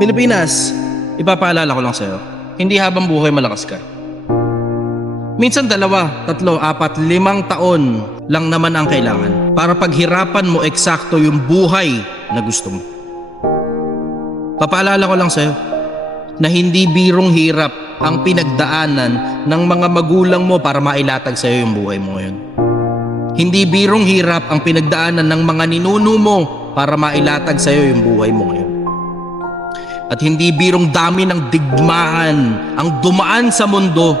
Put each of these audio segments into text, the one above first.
Pilipinas, ipapaalala ko lang sa'yo, hindi habang buhay malakas ka. Minsan dalawa, tatlo, apat, limang taon lang naman ang kailangan para paghirapan mo eksakto yung buhay na gusto mo. Papaalala ko lang sa'yo na hindi birong hirap ang pinagdaanan ng mga magulang mo para mailatag sa'yo yung buhay mo ngayon. Hindi birong hirap ang pinagdaanan ng mga ninuno mo para mailatag sa'yo yung buhay mo ngayon. At hindi birong dami ng digmaan ang dumaan sa mundo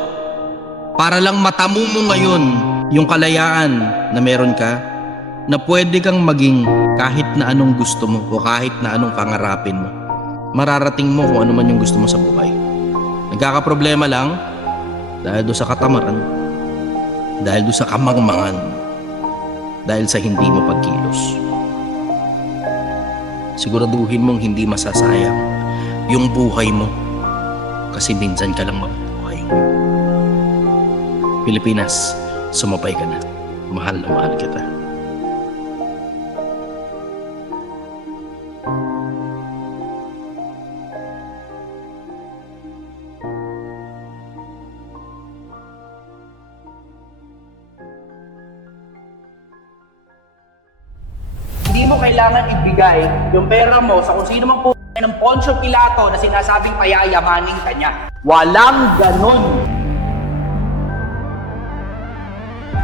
para lang matamo mo ngayon yung kalayaan na meron ka na pwede kang maging kahit na anong gusto mo o kahit na anong pangarapin mo. Mararating mo kung ano man yung gusto mo sa buhay. Nagkakaproblema lang dahil do sa katamaran, dahil do sa kamangmangan, dahil sa hindi mapagkilos. Siguraduhin mong hindi masasayang yung buhay mo kasi minsan ka lang mabubuhay. Pilipinas, sumapay ka na. Mahal na mahal kita. Hindi mo kailangan ibigay yung pera mo sa kung sino mang po ng Poncio Pilato na sinasabing payayamanin ka niya. Walang ganon.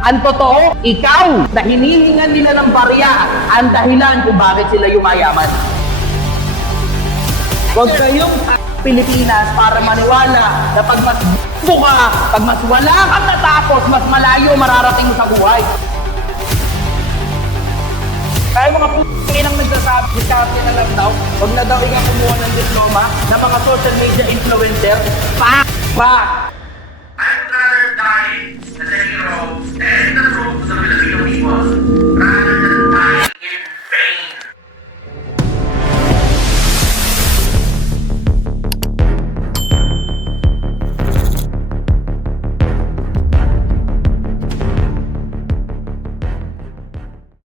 Ang totoo, ikaw na hinihingan nila ng barya ang dahilan kung bakit sila yumayaman. Huwag kayong Pilipinas para maniwala na pag mas buka, pag mas wala kang natapos, mas malayo mararating mo sa buhay. Kaya mga p***ing ang nagsasabi, diskarte na lang daw, huwag na daw ikaw kumuha ng diploma ng mga social media influencer. Pa! Pa!